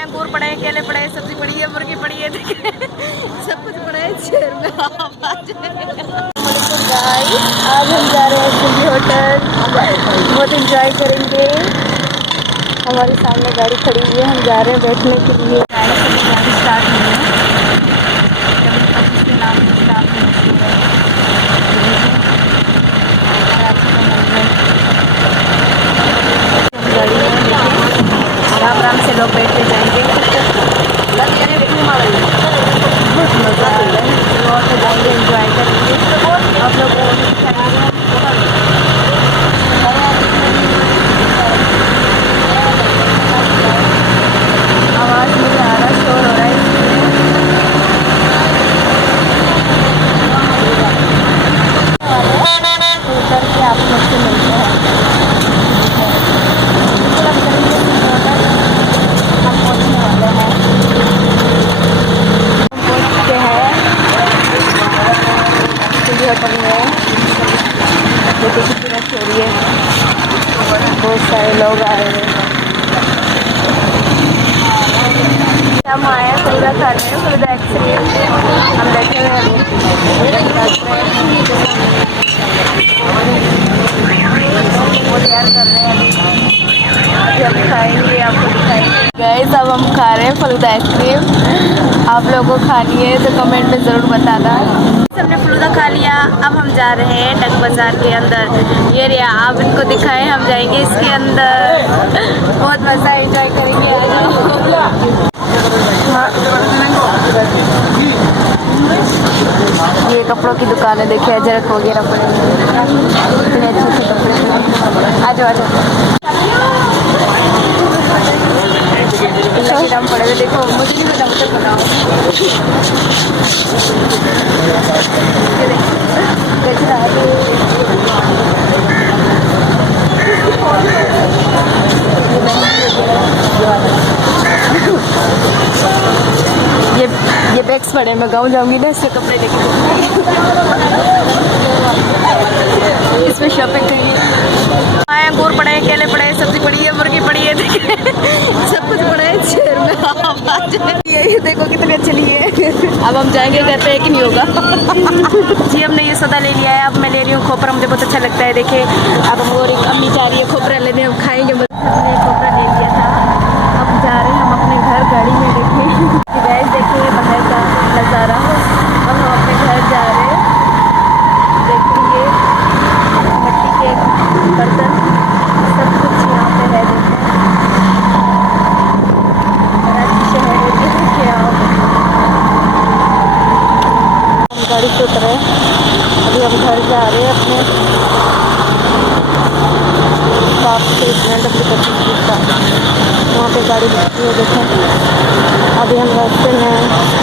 हैं, अंगूर पड़े हैं, केले पड़े हैं, सब्जी पड़ी है, मुर्गी पड़ी है, सब कुछ पड़ा है। शेर में आज हम जा रहे हैं दिल्ली होटल, बहुत इंजॉय करेंगे। हमारे सामने गाड़ी खड़ी हुई है, हम जा रहे हैं बैठने के लिए। गाड़ी स्टार्ट हुई है, के नाम से स्टाफ में मशहूर है। गाड़ी में आराम आराम से लोग बैठते जाएंगे, बहुत मज़ा आ रहा है। और तो जाएंगे, इंजॉय करेंगे, आप लोग को भी दिखाएंगे। आवाज़ नहीं आ रहा, शोर हो रहा है इसलिए। उतर के आप लोग से मिलते हैं। हम पहुँचने वाले हैं, पहुँच चुके हैं दिल्ली होटल में। देखिए कितनी रश हो रही है, बहुत सारे लोग आए हुए हैं। हम आए हैं फलूदा खाने, फलूदा आइसक्रीम। हम बैठे हुए हैं अभी, वो तैयार कर रहे हैं अभी हम खाएंगे, आपको दिखाएंगे। गाइस अब हम खा रहे हैं फलूदा आइसक्रीम। आप लोगों को खानी है तो कमेंट में ज़रूर बताना। सबने फलूदा खा लिया, अब हम जा रहे हैं डक बाज़ार के अंदर। ये रिया, आप इनको दिखाएं, हम जाएंगे इसके अंदर, बहुत मज़ा एंजॉय करेंगे। ये कपड़ों की दुकान है, देखिए अजरक वगैरह पड़े हैं, इतने अच्छे अच्छे कपड़े। आ जाओ आ जाओ, हम पड़े हुए, देखो मुझे भी नमक बनाओ। ये बैग्स पड़े, मैं गाँव जाऊंगी ना, इससे कपड़े लेके इसमें शॉपिंग करेंगे। अंगूर पड़े हैं, केले पड़े हैं, सब्जी पड़ी है, मुर्गी पड़ी है, सब कुछ पड़ा है। शेर में ये देखो कितने अच्छे लिए। अब हम जाएंगे घर पे, एक नहीं होगा। जी हमने ये सौदा ले लिया है, अब मैं ले रही हूँ खोपरा, मुझे बहुत अच्छा लगता है। देखिए अब हम और एक अम्मी जा रही है खोपरा लेने, हम खाएंगे। हमने खोपरा ले लिया था, अब जा रहे हैं हम अपने घर गाड़ी में। देखिए गाइस, देखिए बाहर का नज़ारा, अब हम अपने घर जा रहे हैं। देखिए मिट्टी के बर्तन, सब कुछ यहाँ पे है। कराची शहर में देखिए आप। हम गाड़ी से उतरे, अभी हम घर जा रहे हैं अपने बाप से। वहाँ पे गाड़ी रुकती है, देखें अभी हम रास्ते में हैं।